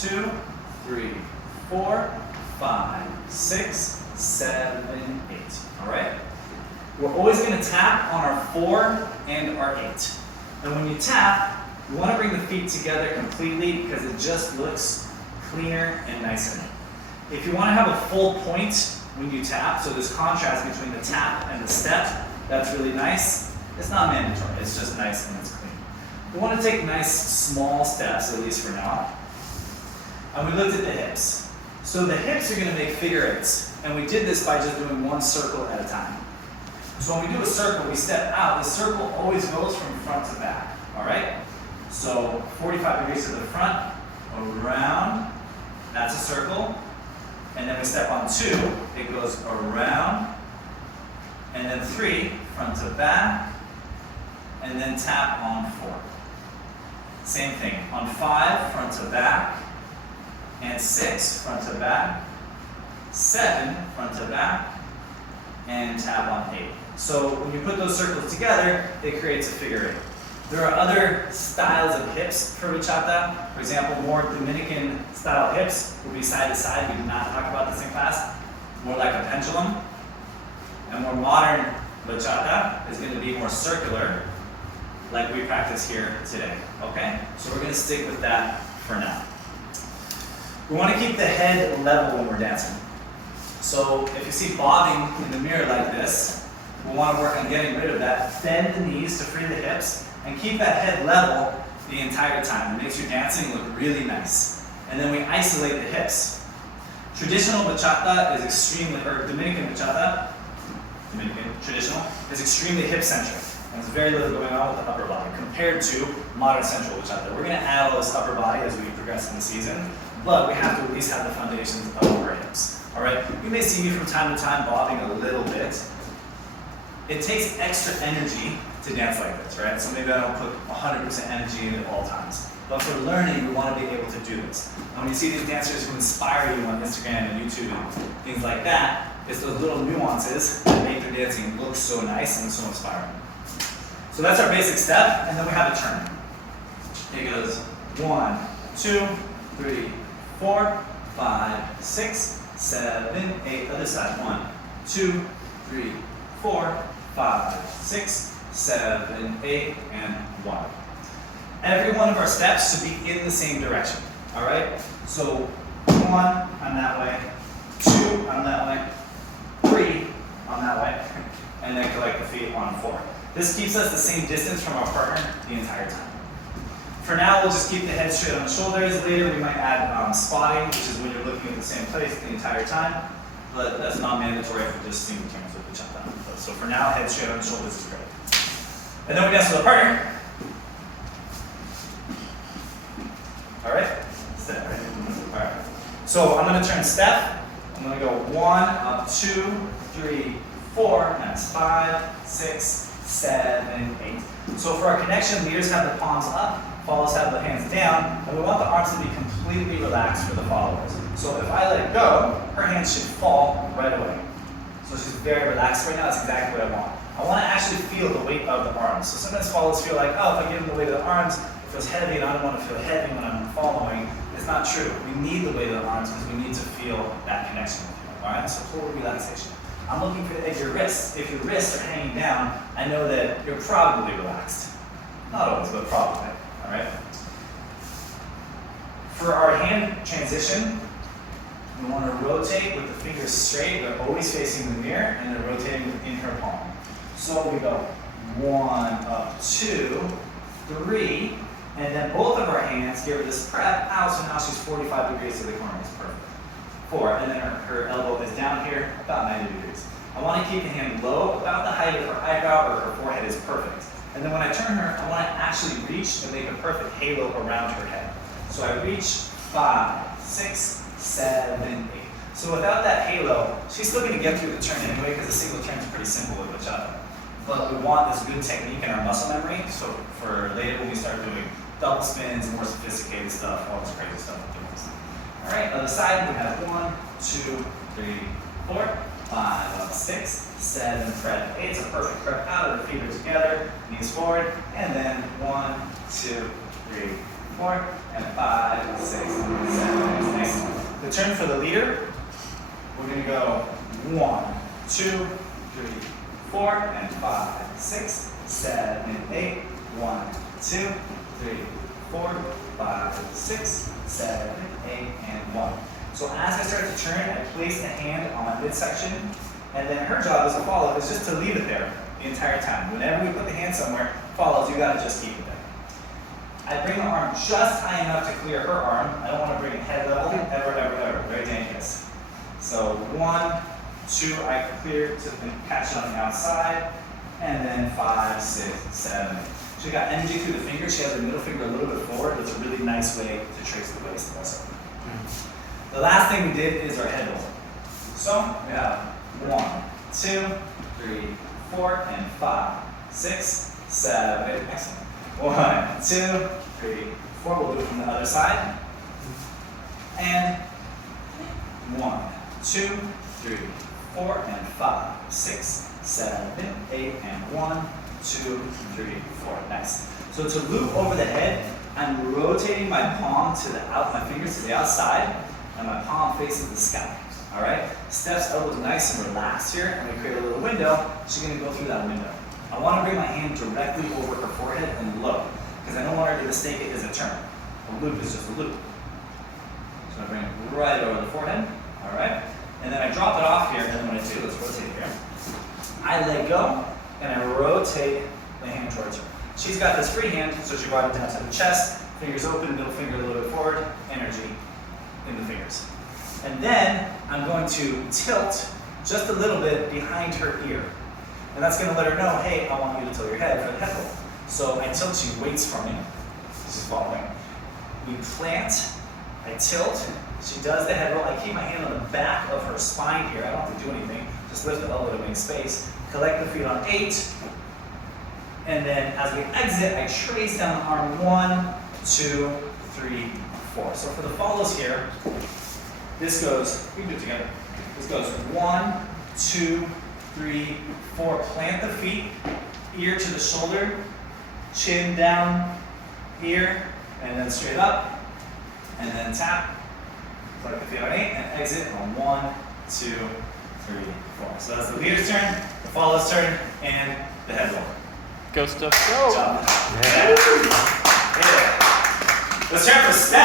2, 3, 4, 5, 6, 7, 8. All right? We're always going to tap on our 4 and our 8. And when you tap, you want to bring the feet together completely because it just looks cleaner and nicer. If you want to have a full point when you tap, so there's contrast between the tap and the step, that's really nice. It's not mandatory, it's just nice and it's clean. We want to take nice small steps, at least for now. And we looked at the hips. So the hips are going to make figure eights. And we did this by just doing one circle at a time. So when we do a circle, we step out. The circle always goes from front to back. All right? So 45 degrees to the front, around. That's a circle. And then we step on 2. It goes around. And then 3, front to back. And then tap on 4. Same thing. On 5, front to back. And 6, front to back. 7, front to back. And tap on 8. So when you put those circles together, it creates a figure 8. There are other styles of hips for bachata. For example, more Dominican style hips will be side to side. We did not talk about this in class. More like a pendulum. And more modern bachata is going to be more circular, like we practice here today. Okay? So we're going to stick with that for now. We want to keep the head level when we're dancing. So if you see bobbing in the mirror like this, we want to work on getting rid of that. Bend the knees to free the hips and keep that head level the entire time. It makes your dancing look really nice. And then we isolate the hips. Traditional bachata is extremely, or Dominican bachata, traditional, is extremely hip-centric. And there's very little going on with the upper body compared to modern central bachata. We're going to add all this upper body as we progress in the season, but we have to at least have the foundations of our hips. All right? You may see me from time to time bobbing a little bit. It takes extra energy to dance like this, right? So maybe I don't put 100% energy in at all times. But for learning, we want to be able to do this. And when you see these dancers who inspire you on Instagram and YouTube and things like that, it's those little nuances that make their dancing look so nice and so inspiring. So that's our basic step, and then we have a turn. It goes 1, 2, 3, 4, 5, 6, 7, 8. Other side. 1, 2, 3, 4, 5, 6, 7, 8, and 1. Every one of our steps should be in the same direction. All right? So 1, I'm that way. 2, I'm that way. 3, I'm that way. And then collect the feet on 4. This keeps us the same distance from our partner the entire time. For now, we'll just keep the head straight on the shoulders. Later, we might add spotting, which is when you're looking at the same place the entire time. But that's not mandatory for just single turns with bachata. So for now, head straight on the shoulders is great. And then we dance with a partner. All right? Step, right? All right. So I'm going to turn step. I'm going to go 1, up 2, 3, 4, that's 5, 6, 7, 8. So for our connection, leaders have the palms up, followers have the hands down, and we want the arms to be completely relaxed for the followers. So if I let go, her hands should fall right away. So she's very relaxed right now. That's exactly what I want. I want to actually feel the weight of the arms. So sometimes followers feel like, oh, if I give them the weight of the arms, it feels heavy, and I don't want to feel heavy when I'm following. It's not true. We need the weight of the arms because we need to feel that connection with you. All right? So total relaxation. I'm looking for your wrists. If your wrists are hanging down, I know that you're probably relaxed. Not always, but probably. All right? For our hand transition, we want to rotate with the fingers straight. They're always facing the mirror, and they're rotating in her palm. So we go 1, up 2, 3, and then both of our hands give her this prep out, so now she's 45 degrees to the corner. It's perfect. 4, and then her elbow is down here, about 90 degrees. I want to keep the hand low, about the height of her eyebrow or her forehead is perfect. And then when I turn her, I want to actually reach and make a perfect halo around her head. So I reach 5, 6, 7, 8. So without that halo, she's still going to get through the turn anyway because a single turn is pretty simple with bachata. But we want this good technique in our muscle memory, so for later when we start doing double spins, more sophisticated stuff, all this crazy stuff. All right, other side, we have 1, 2, 3, 4, 5, up 6, 7, prep 8. It's a perfect prep out. The feet are together, knees forward, and then 1, 2, 3, 4, and 5, 6, 7. turn for the leader, we're gonna go 1, 2, 3, 4, and 5, 6, 7, 8. 1, 2, 3, 4, 5, 6, 7, 8, and 1. So as I start to turn, I place the hand on my midsection, and then her job as a follow is just to leave it there the entire time. Whenever we put the hand somewhere, follows, you gotta just keep it there. I bring the arm just high enough to clear her arm. I don't want to bring it head level, ever, ever, ever. Very dangerous. So 1, 2, I clear to catch it on the outside, and then 5, 6, 7. She's got energy through the finger. She has her middle finger a little bit forward. That's a really nice way to trace the waist also. The last thing we did is our head roll. So we have 1, 2, 3, 4, and 5, 6, 7. Excellent. 1, 2, 3, 4. We'll do it from the other side. And 1, 2, 3, 4, and 5, 6, 7, 8, and 1, 2, 3, 4. Nice. So to loop over the head, I'm rotating my palm to the my fingers to the outside, and my palm faces the sky. All right. Steph's elbows nice and relaxed here. I'm gonna create a little window. She's gonna go through that window. I want to bring my hand directly over her forehead and low, because I don't want her to mistake it as a turn. A loop is just a loop. So I bring it right over the forehead. All right. And then I drop it off here, and then what I do, let's rotate here. I let go, and I rotate the hand towards her. She's got this free hand, so she brought it down to the chest, fingers open, middle finger a little bit forward, energy in the fingers. And then I'm going to tilt just a little bit behind her ear. And that's going to let her know, hey, I want you to tilt your head for the head roll. So I tilt, she waits for me. She's following. We plant, I tilt, she does the head roll. I keep my hand on the back of her spine here. I don't have to do anything. Just lift the elbow to make space. Collect the feet on 8. And then as we exit, I trace down the arm 1, 2, 3, 4. So for the follows here, this goes, we can do it together. This goes 1, 2, 3, 4. Plant the feet, ear to the shoulder, chin down, ear, and then straight up, and then tap. Collect the feet on 8, and exit on 1, 2, 3, 4. So that's the leader's turn, the follow's turn, and the head roll. Go, Steph, go! Good job. Yeah. Let's turn for Steph.